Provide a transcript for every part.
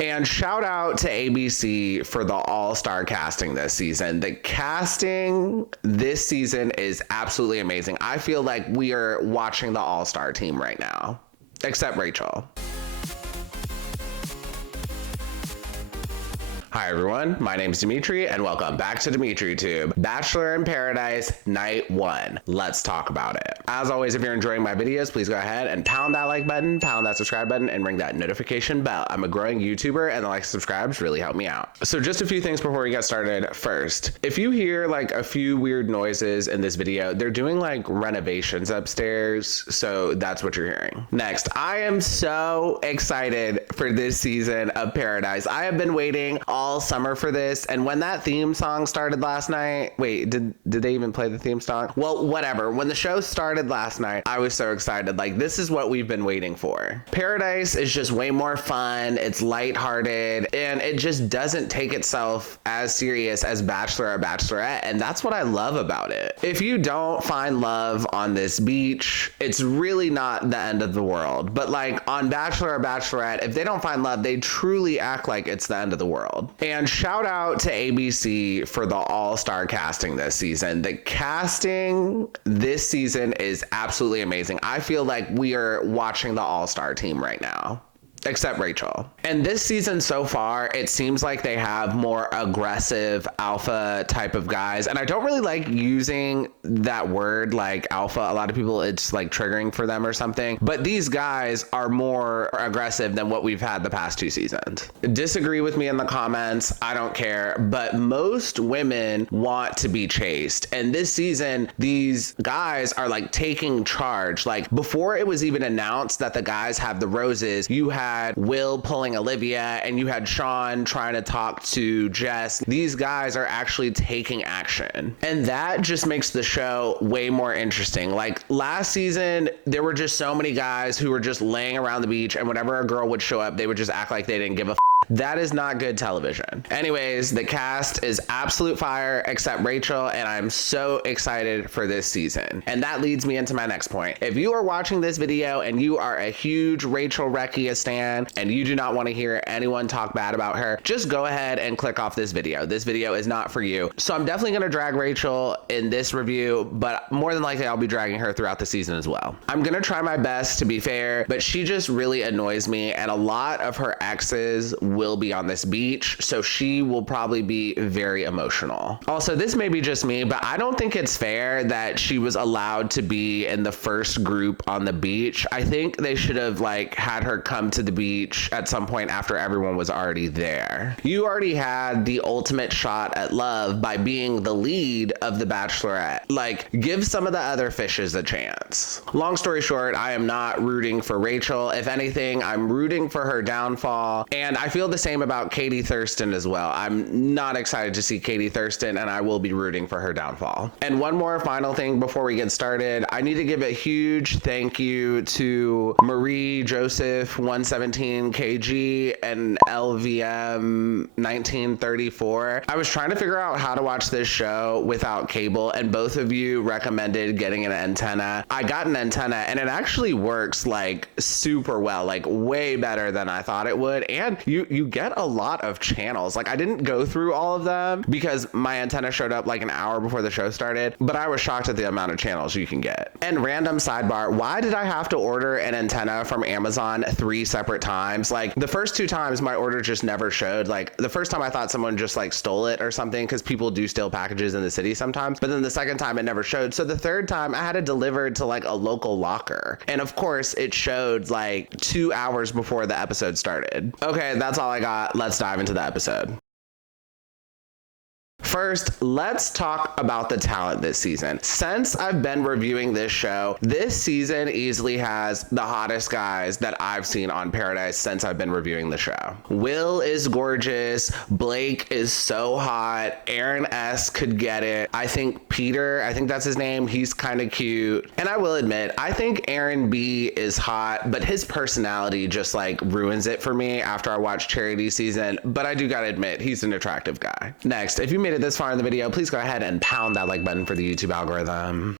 And shout out to ABC for the all-star casting this season. The casting this season is absolutely amazing. I feel like we are watching the all-star team right now, except Rachel. Hi everyone, my name is Dimitri and welcome back to DimitriTube. Bachelor in Paradise, night 1. Let's talk about it. As always, if you're enjoying my videos, please go ahead and pound that like button, pound that subscribe button, and ring that notification bell. I'm a growing YouTuber and the likes and subscribes really help me out. So just a few things before we get started. First, if you hear like a few weird noises in this video, they're doing like renovations upstairs, so that's what you're hearing. Next, I am so excited for this season of Paradise. I have been waiting all summer for this, and when that theme song started last night, wait, did they even play the theme song? Well, whatever. When the show started last night, I was so excited. Like, this is what we've been waiting for. Paradise is just way more fun. It's lighthearted, and it just doesn't take itself as serious as Bachelor or Bachelorette, and that's what I love about it. If you don't find love on this beach, it's really not the end of the world. But like on Bachelor or Bachelorette, if they don't find love, they truly act like it's the end of the world. And shout out to ABC for the all-star casting this season. The casting this season is absolutely amazing. I feel like we are watching the all-star team right now, except Rachel. And this season so far, it seems like they have more aggressive alpha type of guys. And I don't really like using that word like alpha. A lot of people, it's like triggering for them or something. But these guys are more aggressive than what we've had the past 2 seasons. Disagree with me in the comments. I don't care. But most women want to be chased. And this season, these guys are like taking charge. Like before it was even announced that the guys have the roses, you had Will pulling Olivia and you had Sean trying to talk to Jess. These guys are actually taking action, and that just makes the show way more interesting. Like last season, there were just so many guys who were just laying around the beach, and whenever a girl would show up, they would just act like they didn't give a That is not good television. Anyways, the cast is absolute fire except Rachel, and I'm so excited for this season. And that leads me into my next point. If you are watching this video and you are a huge Rachel Recchia stan and you do not want to hear anyone talk bad about her, just go ahead and click off this video. This video is not for you. So I'm definitely going to drag Rachel in this review, but more than likely I'll be dragging her throughout the season as well. I'm going to try my best to be fair, but she just really annoys me, and a lot of her exes will be on this beach, so she will probably be very emotional. Also, this may be just me, but I don't think it's fair that she was allowed to be in the first group on the beach. I think they should have like had her come to the beach at some point after everyone was already there. You already had the ultimate shot at love by being the lead of the Bachelorette. Like, give some of the other fishes a chance. Long story short, I am not rooting for Rachel. If anything, I'm rooting for her downfall, and I feel the same about Katie Thurston as well. I'm not excited to see Katie Thurston, and I will be rooting for her downfall. And one more final thing before we get started, I need to give a huge thank you to Marie Joseph 117 KG and LVM 1934. I was trying to figure out how to watch this show without cable, and both of you recommended getting an antenna. I got an antenna, and it actually works like super well, like way better than I thought it would. And you get a lot of channels. Like, I didn't go through all of them because my antenna showed up like an hour before the show started, but I was shocked at the amount of channels you can get. And random sidebar, why did I have to order an antenna from Amazon 3 separate times? Like, the first 2 times my order just never showed. Like, the first time I thought someone just like stole it or something, because people do steal packages in the city sometimes, but then the second time it never showed. So the third time I had it delivered to like a local locker, and of course it showed like 2 hours before the episode started. Okay, that's all I got. Let's dive into the episode. First, let's talk about the talent this season. Since I've been reviewing this show, this season easily has the hottest guys that I've seen on Paradise since I've been reviewing the show. Will is gorgeous. Blake is so hot. Aaron S could get it. I think Peter, I think that's his name, he's kind of cute. And I will admit, I think Aaron B is hot, but his personality just like ruins it for me after I watch Charity season. But I do gotta admit, he's an attractive guy. Next, if you made it this far in the video, please go ahead and pound that like button for the YouTube algorithm.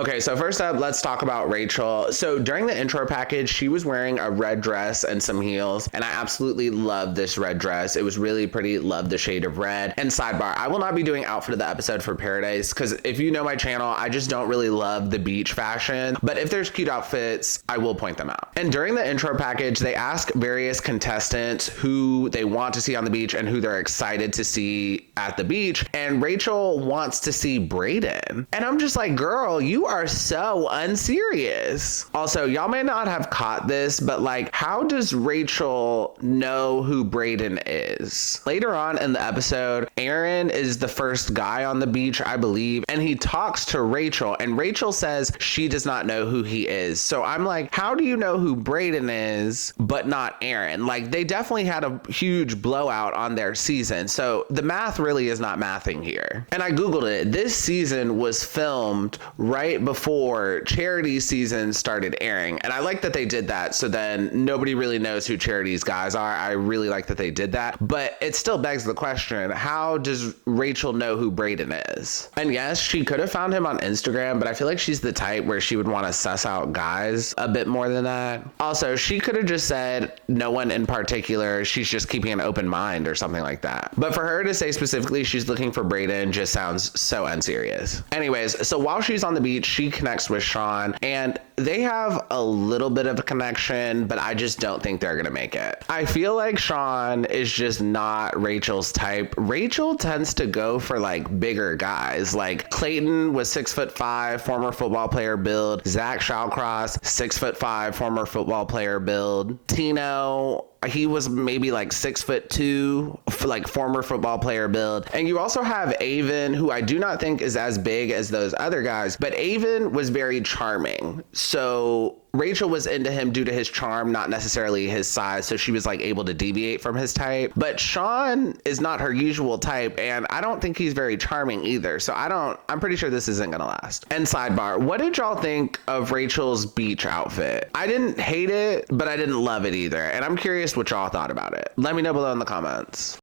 Okay, so first up, let's talk about Rachel. So during the intro package, she was wearing a red dress and some heels, and I absolutely love this red dress. It was really pretty. Love the shade of red. And sidebar, I will not be doing outfit of the episode for Paradise because if you know my channel, I just don't really love the beach fashion. But if there's cute outfits, I will point them out. And during the intro package, they ask various contestants who they want to see on the beach and who they're excited to see at the beach. And Rachel wants to see Brayden. And I'm just like, girl, you are so unserious. Also, y'all may not have caught this, but like, how does Rachel know who Brayden is? Later on in the episode, Aaron is the first guy on the beach, I believe, and he talks to Rachel, and Rachel says she does not know who he is. So I'm like, how do you know who Brayden is, but not Aaron? Like, they definitely had a huge blowout on their season. So the math really is not mathing here. And I Googled it. This season was filmed right before Charity's season started airing. And I like that they did that. So then nobody really knows who Charity's guys are. I really like that they did that. But it still begs the question, how does Rachel know who Brayden is? And yes, she could have found him on Instagram, but I feel like she's the type where she would want to suss out guys a bit more than that. Also, she could have just said no one in particular. She's just keeping an open mind or something like that. But for her to say specifically she's looking for Brayden just sounds so unserious. Anyways, so while she's on the beach, she connects with Sean and they have a little bit of a connection, but I just don't think they're gonna make it. I feel like Sean is just not Rachel's type. Rachel tends to go for like bigger guys. Like Clayton was 6'5", former football player build. Zach Shawcross, 6'5", former football player build. Tino, he was maybe like 6'2", like former football player build. And you also have Aven, who I do not think is as big as those other guys, but Aven was very charming. So Rachel was into him due to his charm, not necessarily his size. So she was like able to deviate from his type. But Sean is not her usual type. And I don't think he's very charming either. So I'm pretty sure this isn't going to last. And sidebar, what did y'all think of Rachel's beach outfit? I didn't hate it, but I didn't love it either. And I'm curious what y'all thought about it. Let me know below in the comments.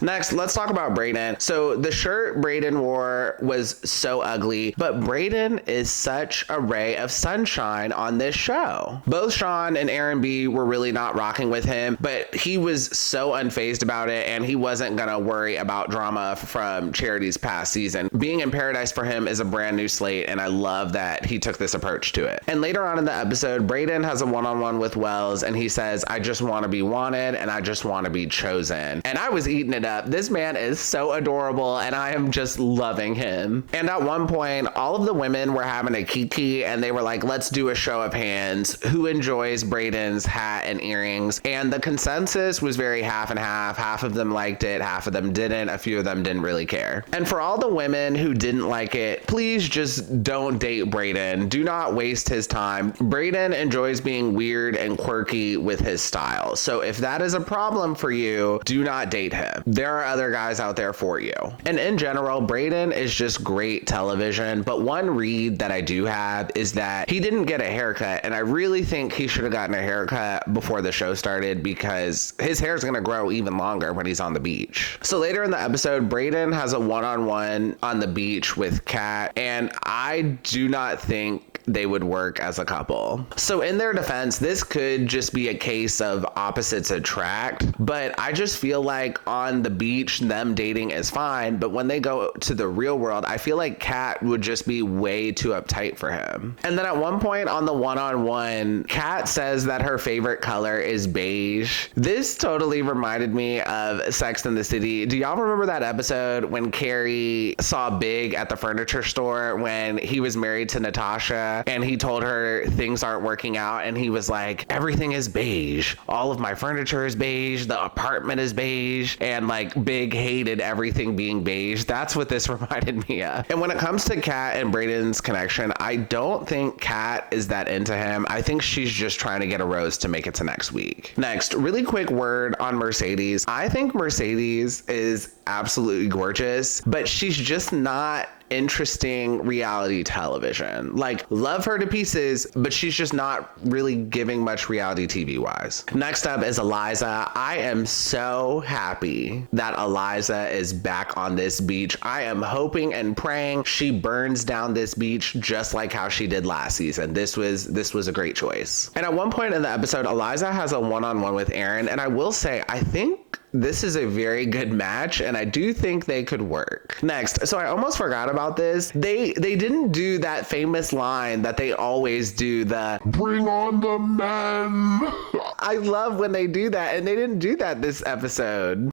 Next, let's talk about Brayden. So the shirt Brayden wore was so ugly, but Brayden is such a ray of sunshine on this show. Both Sean and Aaron B were really not rocking with him, but he was so unfazed about it and he wasn't gonna worry about drama from Charity's past season. Being in Paradise for him is a brand new slate and I love that he took this approach to it. And later on in the episode, Brayden has a one-on-one with Wells and he says, I just wanna be wanted and I just wanna be chosen. And I was eating it up. This man is so adorable and I am just loving him. And at one point, all of the women were having a kiki and they were like, let's do a show of hands. Who enjoys Brayden's hat and earrings? And the consensus was very half and half. Half of them liked it, half of them didn't. A few of them didn't really care. And for all the women who didn't like it, please just don't date Brayden. Do not waste his time. Brayden enjoys being weird and quirky with his style. So if that is a problem for you, do not date him. There are other guys out there for you. And in general, Brayden is just great television, but one read that I do have is that he didn't get a haircut, and I really think he should have gotten a haircut before the show started because his hair is going to grow even longer when he's on the beach. So later in the episode, Brayden has a one-on-one on the beach with Kat, and I do not think they would work as a couple. So in their defense, this could just be a case of opposites attract, but I just feel like on the beach, them dating is fine, but when they go to the real world, I feel like Kat would just be way too uptight for him. And then at one point on the one-on-one, Kat says that her favorite color is beige. This totally reminded me of Sex and the City. Do y'all remember that episode when Carrie saw Big at the furniture store when he was married to Natasha and he told her things aren't working out and he was like, everything is beige. All of my furniture is beige. The apartment is beige. And like Big hated everything being beige. That's what this reminded me of. And when it comes to Kat and Brayden's connection, I don't think Kat is that into him. I think she's just trying to get a rose to make it to next week. Next, really quick word on Mercedes. I think Mercedes is absolutely gorgeous, but she's just not interesting reality television. Like, love her to pieces, but she's just not really giving much reality TV wise. Next up is Eliza. I am so happy that Eliza is back on this beach. I am hoping and praying she burns down this beach just like how she did last season. This was a great choice. And at one point in the episode, Eliza has a one-on-one with Aaron, and I will say, I think this is a very good match, and I do think they could work. Next, so I almost forgot about this. They didn't do that famous line that they always do, the "Bring on the men." I love when they do that, and they didn't do that this episode.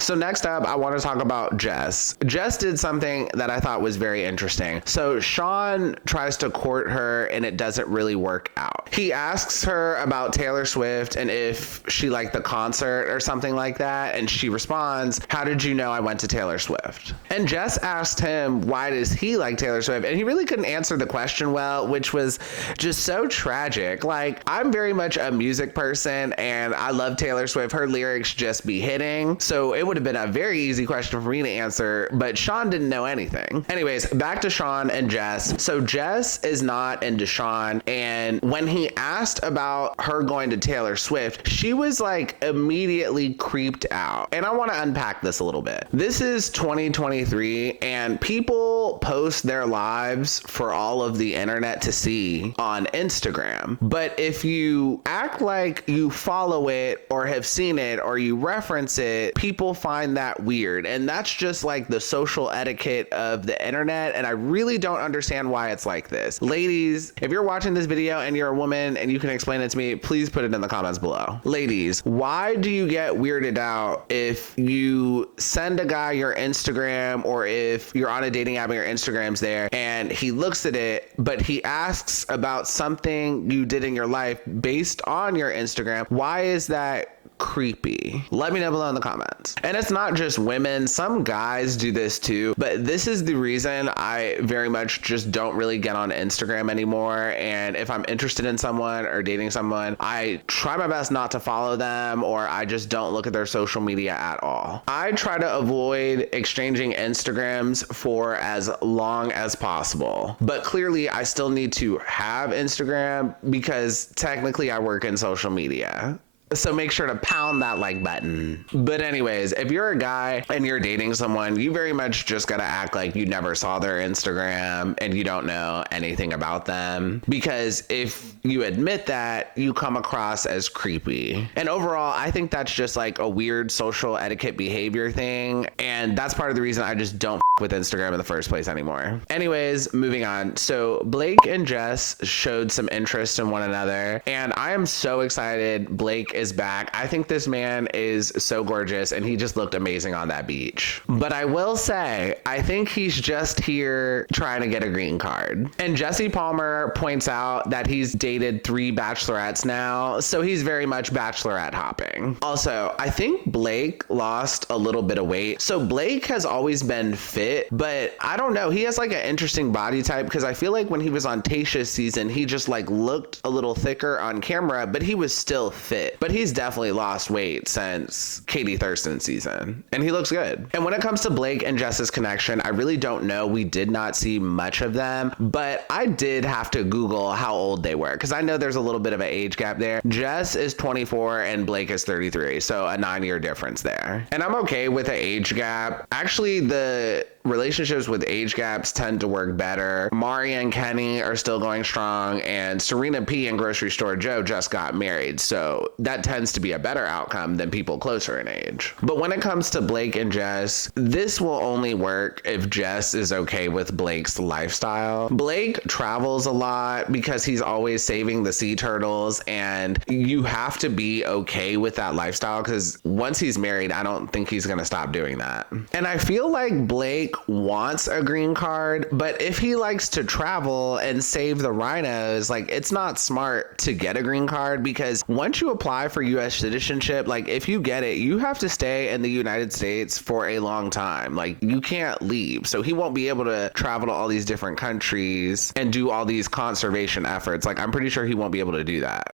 So next up, I want to talk about Jess. Jess did something that I thought was very interesting. So Sean tries to court her and it doesn't really work out. He asks her about Taylor Swift and if she liked the concert or something like that. And she responds, "How did you know I went to Taylor Swift?" And Jess asked him, why does he like Taylor Swift? And he really couldn't answer the question well, which was just so tragic. Like, I'm very much a music person and I love Taylor Swift. Her lyrics just be hitting. So it would have been a very easy question for me to answer, but Sean didn't know anything. Anyways, back to Sean and Jess. So Jess is not into Sean, and when he asked about her going to Taylor Swift, she was like immediately creeped out. And I want to unpack this a little bit. This is 2023 and people post their lives for all of the internet to see on Instagram. But if you act like you follow it or have seen it or you reference it, people find that weird, and that's just like the social etiquette of the internet, and I really don't understand why it's like this. Ladies, if you're watching this video and you're a woman and you can explain it to me, please put it in the comments below. Ladies, why do you get weirded out if you send a guy your Instagram, or if you're on a dating app and your Instagram's there and he looks at it but he asks about something you did in your life based on your Instagram? Why is that creepy? Let me know below in the comments. And it's not just women, some guys do this too, but this is the reason I very much just don't really get on Instagram anymore. And if I'm interested in someone or dating someone, I try my best not to follow them, or I just don't look at their social media at all. I try to avoid exchanging Instagrams for as long as possible, but clearly I still need to have Instagram because technically I work in social media. So make sure to pound that like button. But anyways, if you're a guy and you're dating someone, you very much just gotta act like you never saw their Instagram and you don't know anything about them. Because if you admit that, you come across as creepy. And overall, I think that's just like a weird social etiquette behavior thing. And that's part of the reason I just don't with Instagram in the first place anymore. Anyways, moving on. So Blake and Jess showed some interest in one another, and I am so excited Blake is back. I think this man is so gorgeous and he just looked amazing on that beach. But I will say, I think he's just here trying to get a green card. And Jesse Palmer points out that he's dated 3 bachelorettes now, so he's very much bachelorette hopping. Also, I think Blake lost a little bit of weight. So Blake has always been fit, but I don't know, he has like an interesting body type, because I feel like when he was on Tayshia's season, he just like looked a little thicker on camera, but he was still fit. But he's definitely lost weight since Katie Thurston's season, and he looks good. And when it comes to Blake and Jess's connection, I really don't know. We did not see much of them, but I did have to Google how old they were, because I know there's a little bit of an age gap there. Jess is 24 and Blake is 33, so a 9-year difference there. And I'm okay with an age gap. Actually, the relationships with age gaps tend to work better. Mari and Kenny are still going strong, and Serena P and Grocery Store Joe just got married, so that tends to be a better outcome than people closer in age. But when it comes to Blake and Jess, this will only work if Jess is okay with Blake's lifestyle. Blake travels a lot because he's always saving the sea turtles, and you have to be okay with that lifestyle, because once he's married, I don't think he's gonna stop doing that. And I feel like Blake wants a green card, but if he likes to travel and save the rhinos, like, it's not smart to get a green card, because once you apply for US citizenship, like, if you get it, you have to stay in the United States for a long time. Like, you can't leave. So he won't be able to travel to all these different countries and do all these conservation efforts. Like, I'm pretty sure he won't be able to do that.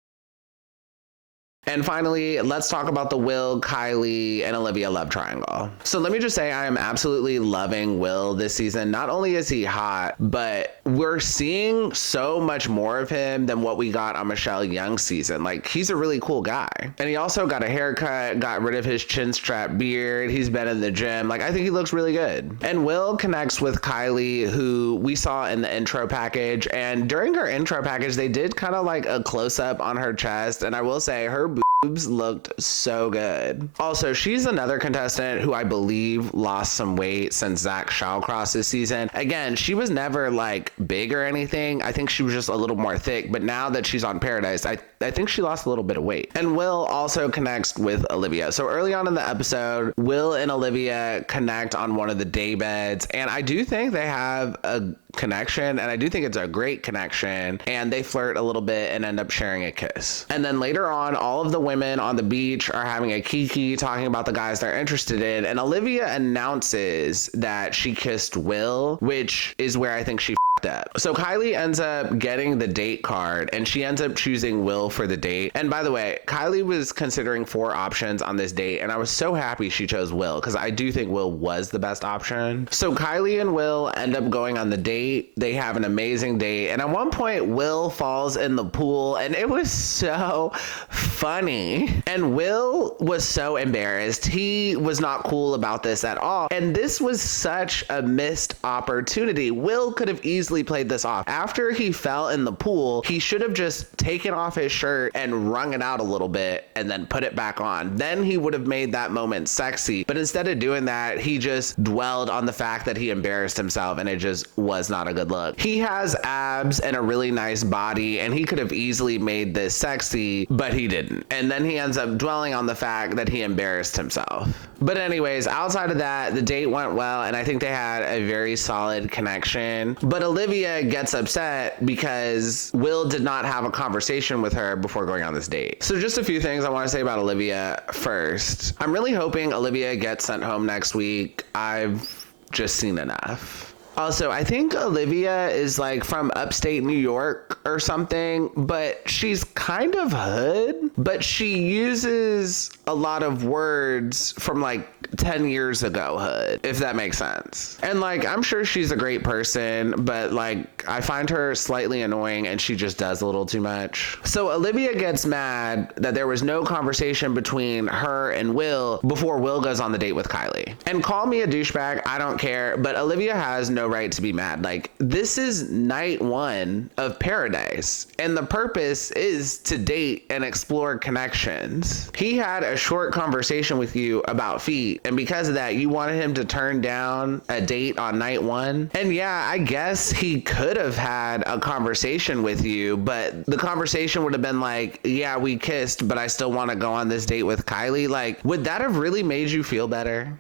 And finally, let's talk about the Will, Kylie, and Olivia love triangle. So let me just say, I am absolutely loving Will this season. Not only is he hot, but we're seeing so much more of him than what we got on Michelle Young's season. Like, he's a really cool guy. And he also got a haircut, got rid of his chin strap beard. He's been in the gym. Like, I think he looks really good. And Will connects with Kylie, who we saw in the intro package. And during her intro package, they did kind of like a close up on her chest. And I will say her boobs looked so good. Also, she's another contestant who I believe lost some weight since Zach Shawcross this season. Again, she was never like big or anything. I think she was just a little more thick, but now that she's on Paradise, I think she lost a little bit of weight. And Will also connects with Olivia. So early on in the episode, Will and Olivia connect on one of the day beds, and I do think they have a connection, and I do think it's a great connection, and they flirt a little bit and end up sharing a kiss. And then later on, all of the women on the beach are having a kiki, talking about the guys they're interested in, and Olivia announces that she kissed Will, which is where I think she up. So Kylie ends up getting the date card, and she ends up choosing Will for the date. And by the way, Kylie was considering 4 options on this date, and I was so happy she chose Will because I do think Will was the best option. So Kylie and Will end up going on the date. They have an amazing date, and at one point Will falls in the pool, and it was so funny. And Will was so embarrassed. He was not cool about this at all, and this was such a missed opportunity. Will could have easily played this off. After he fell in the pool, he should have just taken off his shirt and wrung it out a little bit and then put it back on. Then he would have made that moment sexy. But instead of doing that, he just dwelled on the fact that he embarrassed himself, and it just was not a good look. He has abs and a really nice body, and he could have easily made this sexy, but he didn't. And then he ends up dwelling on the fact that he embarrassed himself. But anyways, outside of that, the date went well, and I think they had a very solid connection. But Olivia gets upset because Will did not have a conversation with her before going on this date. So just a few things I want to say about Olivia first. I'm really hoping Olivia gets sent home next week. I've just seen enough. Also, I think Olivia is like from upstate New York or something, but she's kind of hood, but she uses a lot of words from like 10 years ago hood, if that makes sense. And like, I'm sure she's a great person, but like, I find her slightly annoying, and she just does a little too much. So Olivia gets mad that there was no conversation between her and Will before Will goes on the date with Kylie. And call me a douchebag, I don't care, but Olivia has no right to be mad. Like, this is night 1 of Paradise, and the purpose is to date and explore connections. He had a short conversation with you about feet, and because of that, you wanted him to turn down a date on night 1. And yeah, I guess he could have had a conversation with you, but the conversation would have been like, yeah, we kissed, but I still want to go on this date with Kylie. Like, would that have really made you feel better?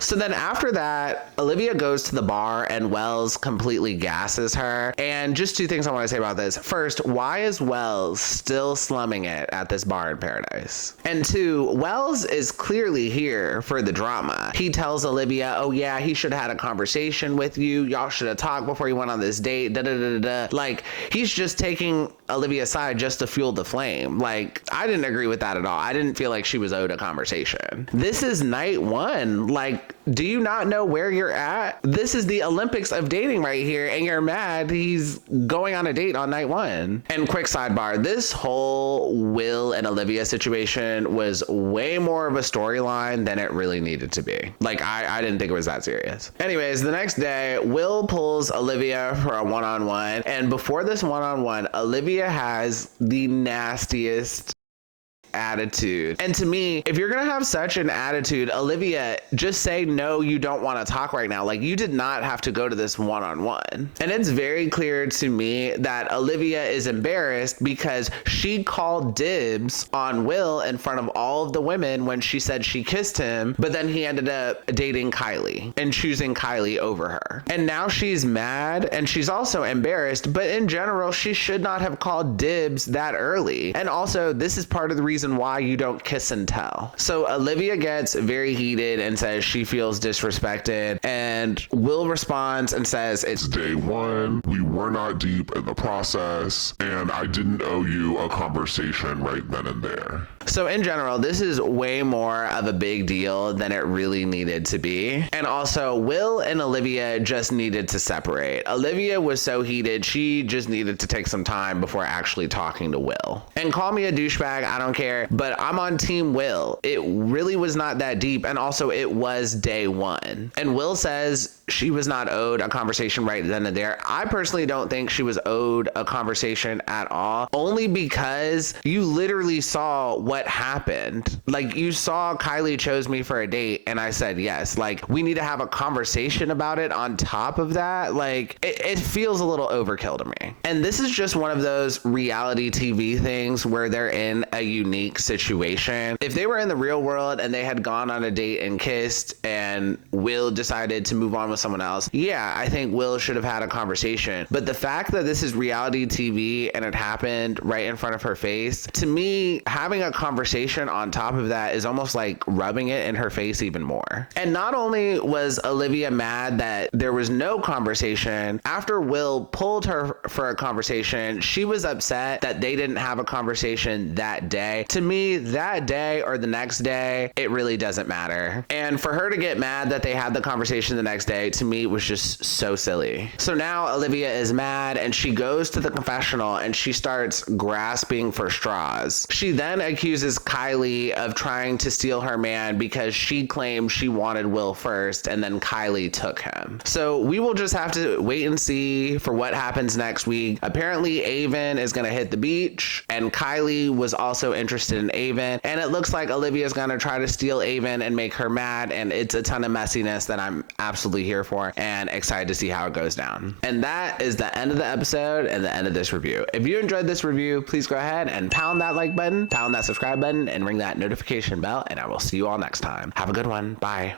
So then after that, Olivia goes to the bar and Wells completely gasses her. And just 2 things I want to say about this. First, why is Wells still slumming it at this bar in Paradise? And 2, Wells is clearly here for the drama. He tells Olivia, oh yeah, he should have had a conversation with you. Y'all should have talked before you went on this date. Da, da, da, da, da. Like, he's just taking Olivia aside just to fuel the flame. Like, I didn't agree with that at all. I didn't feel like she was owed a conversation. This is night 1. Like, do you not know where you're at? This is the Olympics of dating right here, and you're mad he's going on a date on night 1. And quick sidebar, this whole Will and Olivia situation was way more of a storyline than it really needed to be. Like, I didn't think it was that serious. Anyways, the next day, Will pulls Olivia for a one-on-one, and before this one-on-one, Olivia has the nastiest attitude. And to me, if you're gonna have such an attitude, Olivia, just say no, you don't want to talk right now. Like, you did not have to go to this one-on-one. And it's very clear to me that Olivia is embarrassed because she called dibs on Will in front of all of the women when she said she kissed him, but then he ended up dating Kylie and choosing Kylie over her. And now she's mad, and she's also embarrassed, but in general, she should not have called dibs that early. And also, this is part of the reason reason why you don't kiss and tell. So Olivia gets very heated and says she feels disrespected, and Will responds and says it's Day one, we were not deep in the process, and I didn't owe you a conversation right then and there. So in general, this is way more of a big deal than it really needed to be. And also, Will and Olivia just needed to separate. Olivia was so heated, she just needed to take some time before actually talking to Will. And call me a douchebag, I don't care, but I'm on team Will. It really was not that deep, and also it was day one. And Will says she was not owed a conversation right then and there. I personally don't think she was owed a conversation at all, only because you literally saw what happened. Like, you saw Kylie chose me for a date and I said yes. Like, we need to have a conversation about it on top of that. Like, it feels a little overkill to me. And this is just one of those reality TV things where they're in a unique situation. If they were in the real world and they had gone on a date and kissed and Will decided to move on with someone else, yeah, I think Will should have had a conversation. But the fact that this is reality TV and it happened right in front of her face, to me, having a conversation on top of that is almost like rubbing it in her face even more. And not only was Olivia mad that there was no conversation, after Will pulled her for a conversation, she was upset that they didn't have a conversation that day. To me, that day or the next day, it really doesn't matter. And for her to get mad that they had the conversation the next day, to me, was just so silly. So now Olivia is mad and she goes to the confessional and she starts grasping for straws. She then accuses Kylie of trying to steal her man because she claimed she wanted Will first and then Kylie took him. So we will just have to wait and see for what happens next week. Apparently Aven is going to hit the beach, and Kylie was also interested in Aven, and it looks like Olivia is going to try to steal Aven and make her mad, and it's a ton of messiness that I'm absolutely here for and excited to see how it goes down. And that is the end of the episode and the end of this review. If you enjoyed this review, please go ahead and pound that like button, pound that subscribe button, and ring that notification bell, and I will see you all next time. Have a good one. Bye.